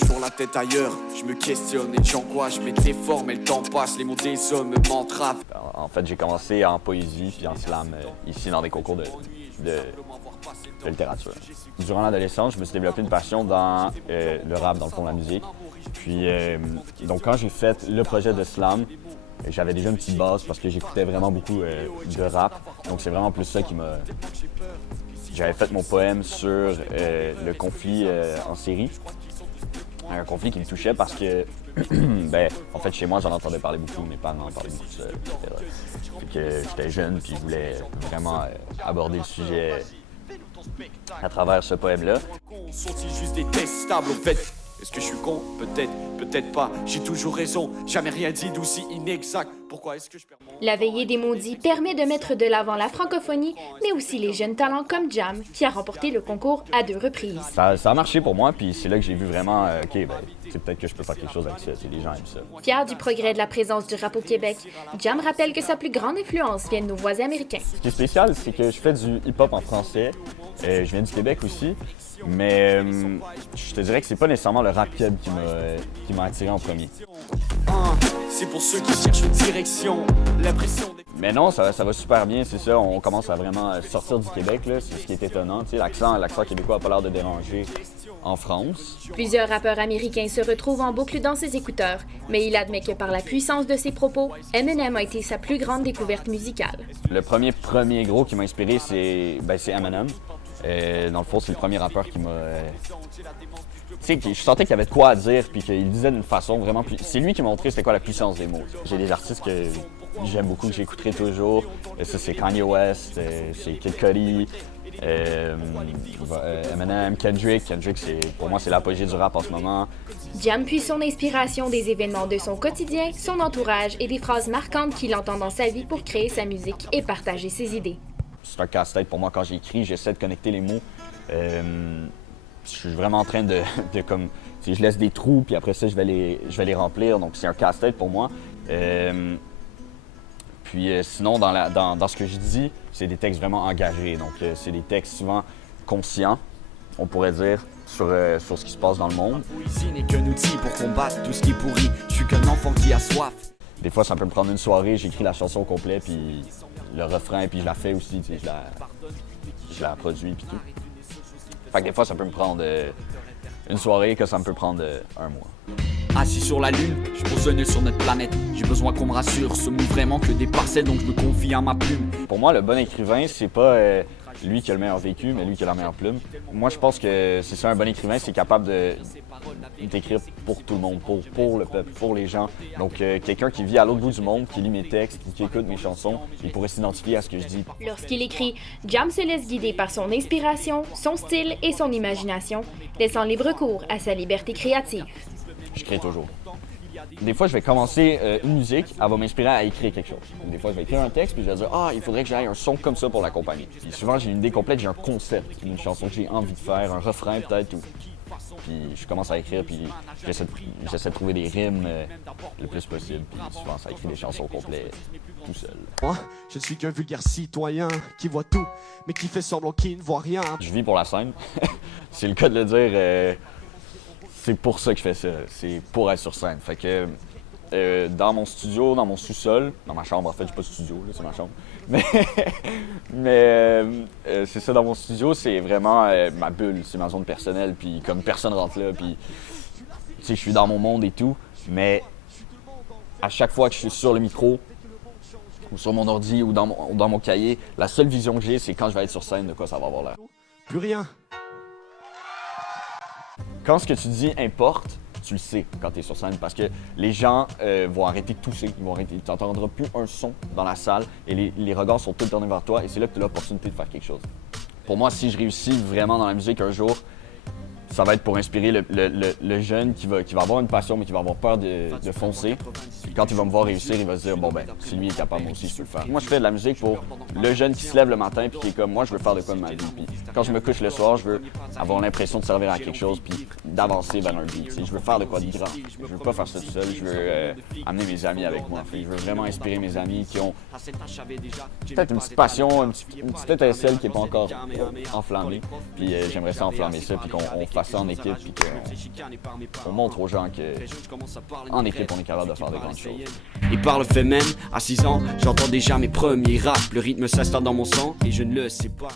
Toujours la tête ailleurs, je me questionne et j'angoisse, je mets des formes et le temps passe, les mots des hommes m'entravent. En fait, j'ai commencé en poésie puis en slam ici dans des concours de littérature. Durant l'adolescence, je me suis développé une passion dans le rap, dans le fond, la musique. Puis, donc quand j'ai fait le projet de slam, j'avais déjà une petite base parce que j'écoutais vraiment beaucoup de rap. Donc c'est vraiment plus ça qui m'a... J'avais fait mon poème sur le conflit en Syrie. Un conflit qui me touchait parce que, ben, en fait, chez moi, j'en entendais parler beaucoup, mes parents en parlaient beaucoup de ça, etc. Fait que j'étais jeune, puis je voulais vraiment aborder le sujet à travers ce poème-là. Sont-ils juste détestables au fait? Est-ce que je suis con? Peut-être, peut-être pas. J'ai toujours raison, jamais rien dit d'aussi inexact. Pourquoi est-ce que je perds mon... La Veillée des Maudits permet de mettre de l'avant la francophonie, mais aussi les jeunes talents comme Jam, qui a remporté le concours à 2 reprises. Ça a marché pour moi, puis c'est là que j'ai vu vraiment, OK, ben, c'est peut-être que je peux faire quelque chose avec ça, les gens aiment ça. Fier du progrès de la présence du rap au Québec, Jam rappelle que sa plus grande influence vient de nos voisins américains. Ce qui est spécial, c'est que je fais du hip-hop en français. Je viens du Québec aussi, mais je te dirais que c'est pas nécessairement le rap keb qui m'a attiré en premier. C'est pour ceux qui cherchent une direction, l'impression d'être... Mais non, ça va super bien, c'est ça. On commence à vraiment sortir du Québec, là. C'est ce qui est étonnant. Tu sais, l'accent québécois n'a pas l'air de déranger en France. Plusieurs rappeurs américains se retrouvent en boucle dans ses écouteurs, mais il admet que par la puissance de ses propos, Eminem a été sa plus grande découverte musicale. Le premier gros qui m'a inspiré, c'est Eminem. Dans le fond, c'est le premier rappeur qui m'a... Tu sais, je sentais qu'il y avait de quoi à dire, puis qu'il disait d'une façon vraiment... C'est lui qui m'a montré c'était quoi la puissance des mots. J'ai des artistes que j'aime beaucoup, que j'écouterai toujours. Et ça, c'est Kanye West, c'est Kid Cudi, Eminem, Kendrick. Kendrick, pour moi, c'est l'apogée du rap en ce moment. Jam puise son inspiration des événements de son quotidien, son entourage et des phrases marquantes qu'il entend dans sa vie pour créer sa musique et partager ses idées. C'est un casse-tête pour moi quand j'écris, j'essaie de connecter les mots. Je suis vraiment en train de comme, je laisse des trous puis après ça je vais les remplir, donc c'est un casse-tête pour moi. Sinon dans ce que je dis, c'est des textes vraiment engagés, donc c'est des textes souvent conscients, on pourrait dire, sur ce qui se passe dans le monde. La poésie n'est qu'un outil pour combattre tout ce qui est pourri. Je suis qu'un enfant qui a soif. Des fois, ça peut me prendre une soirée, j'écris la chanson au complet, puis le refrain, puis je la fais aussi, tu sais, je la produis, puis tout. Fait que des fois, ça peut me prendre une soirée, que ça me peut prendre un mois. Assis sur la lune, je pose un nœud sur notre planète. J'ai besoin qu'on me rassure, ce mot vraiment que des parcelles, donc je me confie à ma plume. Pour moi, le bon écrivain, c'est pas lui qui a le meilleur vécu, mais lui qui a la meilleure plume. Moi, je pense que c'est ça, un bon écrivain, c'est capable d'écrire pour tout le monde, pour le peuple, pour les gens. Donc, quelqu'un qui vit à l'autre bout du monde, qui lit mes textes, qui écoute mes chansons, il pourrait s'identifier à ce que je dis. Lorsqu'il écrit, Jam se laisse guider par son inspiration, son style et son imagination, laissant libre cours à sa liberté créative. Je crée toujours. Des fois, je vais commencer une musique, elle va m'inspirer à écrire quelque chose. Donc, des fois, je vais écrire un texte, puis je vais dire « Ah, il faudrait que j'aille un son comme ça pour l'accompagner. » Puis souvent, j'ai une idée complète, j'ai un concept d'une chanson que j'ai envie de faire, un refrain peut-être. Puis je commence à écrire, puis j'essaie de trouver des rimes le plus possible. Puis souvent, ça écrit des chansons complètes tout seul. Moi, je ne suis qu'un vulgaire citoyen qui voit tout, mais qui fait semblant qu'il ne voit rien. Je vis pour la scène. C'est le cas de le dire. C'est pour ça que je fais ça. C'est pour être sur scène. Fait que dans mon studio, dans mon sous-sol, dans ma chambre, en fait, j'ai pas de studio, là, c'est ma chambre. Mais c'est ça, dans mon studio, c'est vraiment ma bulle, c'est ma zone personnelle. Puis comme personne rentre là, puis tu sais, je suis dans mon monde et tout. Mais à chaque fois que je suis sur le micro, ou sur mon ordi, ou dans mon cahier, la seule vision que j'ai, c'est quand je vais être sur scène, de quoi ça va avoir l'air. Plus rien. Quand ce que tu dis importe, tu le sais quand tu es sur scène parce que les gens vont arrêter de tousser, tu n'entendras plus un son dans la salle et les regards sont tous tournés vers toi et c'est là que tu as l'opportunité de faire quelque chose. Pour moi, si je réussis vraiment dans la musique un jour, ça va être pour inspirer le jeune qui va avoir une passion mais qui va avoir peur de foncer. quand il va me voir réussir, il va se dire, bon ben, si lui est capable, moi aussi je peux le faire. Moi, je fais de la musique pour le jeune qui se lève le matin puis qui est comme, moi, je veux faire de quoi de ma vie. Puis quand je me couche le soir, je veux avoir l'impression de servir à quelque chose puis d'avancer vers un but. Je veux faire de quoi de grand. Je veux pas faire ça tout seul, je veux amener mes amis avec moi. Fait, je veux vraiment inspirer mes amis qui ont peut-être une petite passion, une petite étincelle qui n'est pas encore enflammée. Puis j'aimerais ça enflammer ça, puis qu'on fasse ça en équipe, puis qu'on montre aux gens qu'en équipe, on est capable de faire de grandes choses. Et par le fait même, à 6 ans, j'entends déjà mes premiers raps. Le rythme s'installe dans mon sang et je ne le sais pas.